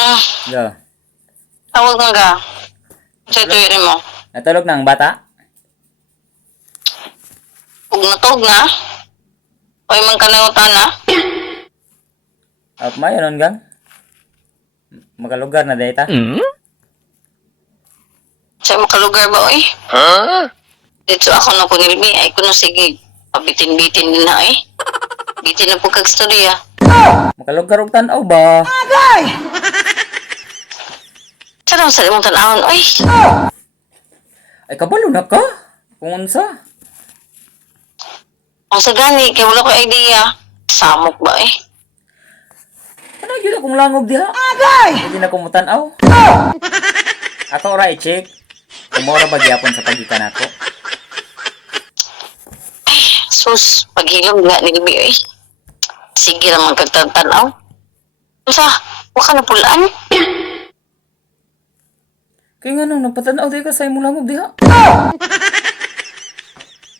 Ah, Yo. tawag nga ka. Sa tuwirin mo. Natulog na ang bata? Huwag natog na. Huwag man kanayutan na. Mayroon gang? Makalugar na data? Sa makalugar ba, oy? Dito ako na kunilbi. Ay, kuno sige. Pabitin-bitin din na, eh. Bitin na po kagstorya. Makalugar og tanaw ba? Saan ang salimong tanawon, oy? Ay kabalo na ka? Kung unsa? Ang sa gani, kaya wala ko idea. Samok ba, eh? Ano yun akong langob diha? Hindi na kumutanaw. Ako ora i-check. Kumora ba gyapon sa pagikan ako? Sus, paghilom nga nilbi, eh. Sige lang magkagtantanaw. Sa, waka na pulaan. Kaya nga nang napatanaw di ka sa imong langob diha.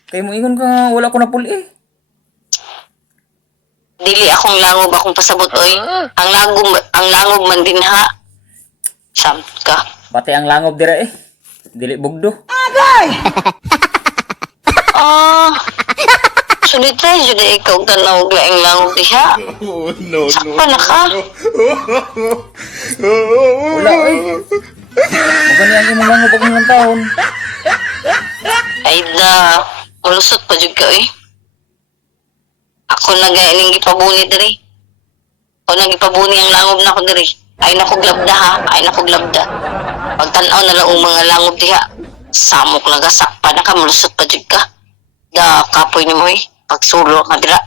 Kaya mo ingon ka nga wala ko na puli eh. Dili akong langob, akong pasabot, oy. Ang langob man din, ha? Samt ka. Bati ang langob dira eh. Dili bugdo. Ah, sulit na, sulit ikaw tanaw laing langob diha. Sakpa na ka. Wala eh. Magani ang imong langob akong ilang taon. Ay da, malusot pa jud ka, eh. Ako nag-ining gipabuni diri. Ako nagipabuni ang langob na ko diri. Ay nakuglabda, ha? Ay nakuglabda. Pagtanaw na lang ang mga langob diha. Samok na gasak pa na ka, malusot pa jud ka. Da, kapoy ni mo, eh. Pagsulo ka dira.